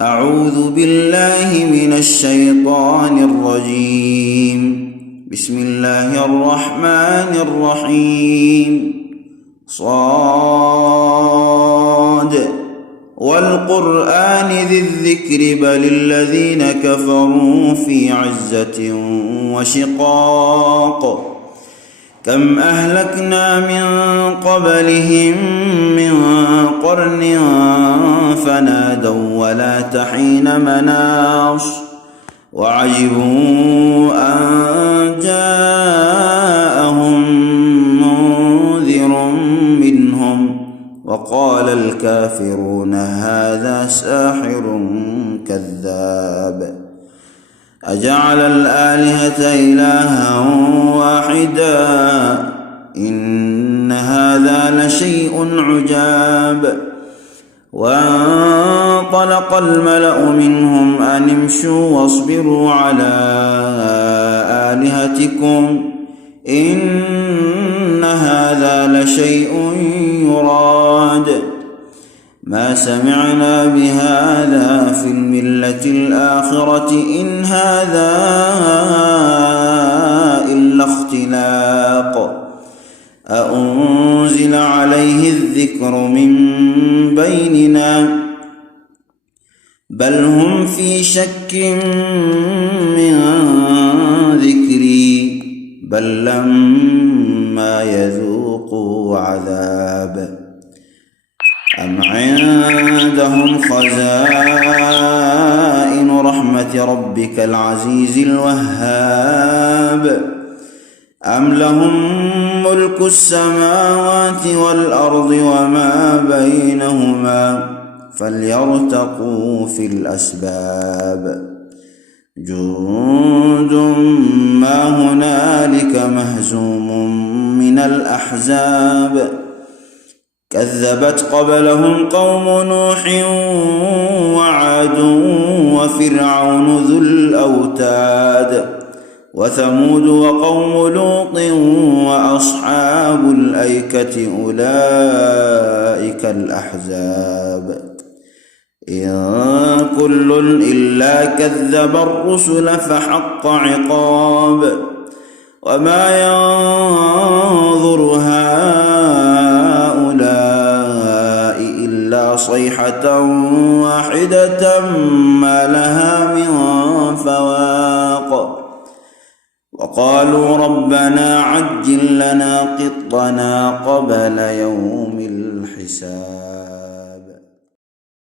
أعوذ بالله من الشيطان الرجيم. بسم الله الرحمن الرحيم. صاد والقرآن ذي الذكر بل الذين كفروا في عزة وشقاق. كم أهلكنا من قبلهم من قرن فنادوا ولا تحين مناص وعجبوا أن جاءهم منذر منهم وقال الكافرون هذا ساحر كذاب. أجعل الآلهة إلها واحدا إن هذا لشيء عجاب. وانطلق الملأ منهم أن امشوا واصبروا على آلهتكم إن هذا لشيء يراد. ما سمعنا بهذا في الملة الآخرة إن هذا إلا اختلاق. أأنزل عليه الذكر من بيننا بل هم في شك من ذكري بل لما يذوقوا عذاب. أم عندهم خزائن رحمة ربك العزيز الوهاب أم لهم ملك السماوات والأرض وما بينهما فليرتقوا في الأسباب. جند ما هنالك مهزوم من الأحزاب. كذبت قبلهم قوم نوح وعاد وفرعون ذو الأوتاد وثمود وقوم لوط وأصحاب الأيكة أولئك الأحزاب. إن كل إلا كذب الرسل فحق عقاب. وما ينظر هؤلاء إلا صيحة واحدة ما لها من فواق. وقالوا ربنا عجل لنا قطنا قبل يوم الحساب.